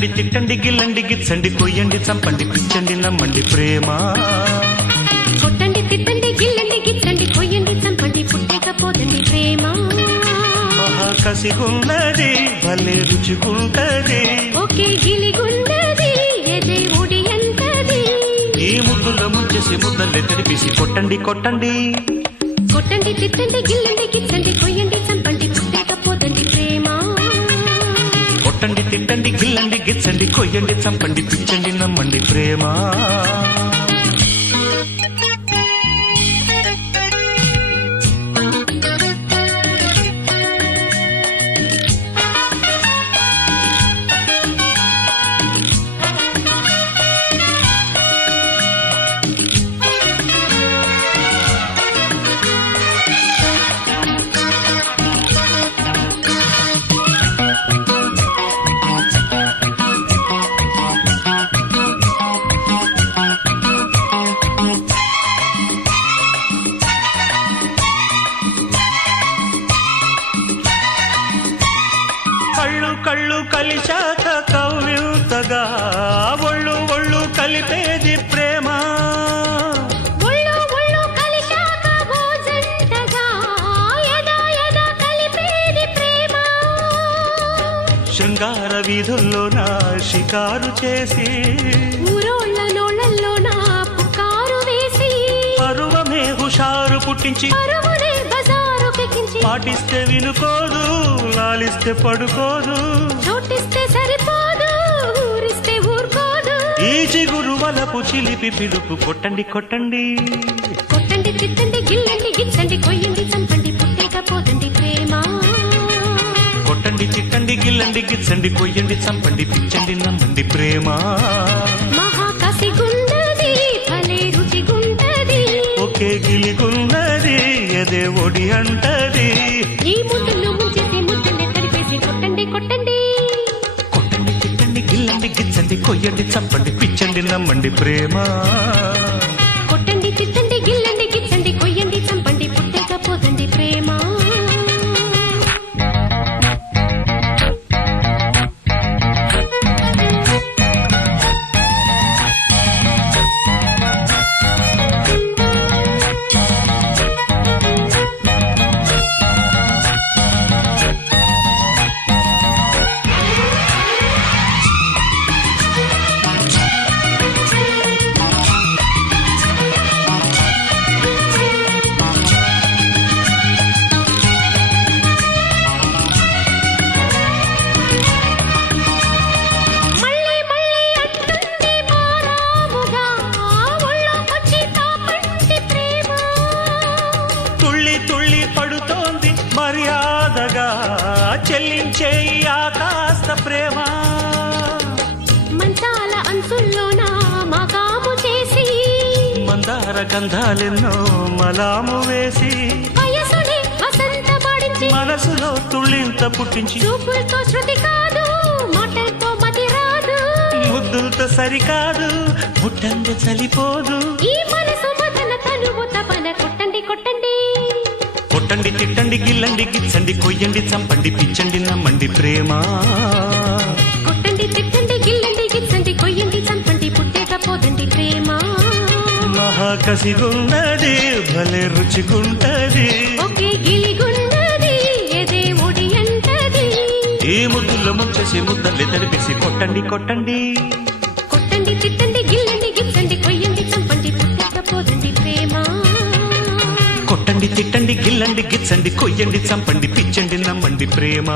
కొట్టండి తిట్టండి గిల్లండి గిచ్చండి కొయ్యండి చంపండి పిచ్చండి నమ్మండి ప్రేమ కొట్టండి తిట్టండి గిల్లండి గిచ్చండి కొయ్యండి చంపండి పుట్టకపోదండి ప్రేమ కసిగున్నది భలే రుచిగుంటది ఒకే గిలిగున్నది ఎదే ఒడి ఎంతది ఈ ముద్దుల ముంచేసి ముద్దలే తెరిపేసి కొట్టండి కొట్టండి కొట్టండి తిట్టండి గిల్లండి గిచ్చండి కొయ్యండి చంపండి పుట్టకపోదండి ప్రేమ కొట్టండి తిట్టండి గిల్లండి గిచ్చండి కొయ్యండి చంపండి పిచ్చండి నమ్మండి ప్రేమ కళ్ళు కళ్ళు కలిశాక కవ్యూతగా ఒళ్ళు ఒళ్ళు కలిపేది ప్రేమ ఒళ్ళు ఒళ్ళు కలిశాక భోజంటగా యదా యదా కలిపేది ప్రేమ శృంగార వీధుల్లో నా షికారు చేసి ఊరోళ్ళ నోళ్ళల్లో నా పుకారు వేసి పరువమే హుషారు పుట్టించి పరువునే బజారు కెక్కించి పాటిస్తే వినుకోదు లాలిస్తే పడుకోదు చోటిస్తే సరిపోదు ఊరిస్తే ఊరుకోదు ఈ చిగురు వలపు చిలిపి పిలుపు కొట్టండి కొట్టండి కొట్టండి తిట్టండి గిల్లండి గిచ్చండి కొయ్యండి చంపండి పుట్టకపోదండి ప్రేమ కొట్టండి తిట్టండి గిల్లండి గిచ్చండి కొయ్యండి చంపండి పిచ్చండి నమ్మండి ప్రేమ మహాకసిగుండది భలే రుచిగుంటది ఒకే గిలిగున్నది ఎదే ఒడి అంటది ఈ ముద్దులు ముంచేసి ముద్దలే తడిపేసి కొట్టండి కొట్టండి కొట్టండి తిట్టండి గిల్లండి గిచ్చండి కొయ్యండి చంపండి పిచ్చండి నమ్మండి ప్రేమ కొట్టండి తిట్టండి గిల్లండి గిచ్చండి కొయ్యండి చంపండి పుట్టకపోదండి ప్రేమ మర్యాదగా చెల్లించే ఆకాశ ప్రేమ మంచాల అంచుల్లోన మగాము చేసి మందార గంధాలెన్నో మలాము వేసి వయసుని వసంత పడించి మనసులో తుళ్ళింత పుట్టించి చూపులతో శృతి కాదు మాటలతో మతి రాదు ముద్దులతో సరికాదు ముట్టంది చలిపోదు ఈ మనసు మదన తనువు తపన కొట్టండి కొట్టండి కొట్టండి తిట్టండి గిల్లండి గిచ్చండి కొయ్యండి చంపండి పిచ్చండి నమ్మండి ప్రేమ కొట్టండి తిట్టండి గిల్లండి గిచ్చండి కొయ్యండి చంపండి పుట్టకపోదండి ప్రేమ మహాకసిగున్నది భలే రుచిగుంటది ఒకే గిలిగున్నది ఎదే ఒడి అంటది ఈ ముద్దుల్లో ముంచేసి ముద్దల్ని తడిపేసి కొట్టండి కొట్టండి కొట్టండి తిట్టండి గిల్లండి గిచ్చండి కొయ్యండి చంపండి పుట్టకపోదండి ప్రేమ కొట్టండి తిట్టండి గిల్లండి గిచ్చండి కొయ్యండి చంపండి పిచ్చండి నమ్మండి ప్రేమ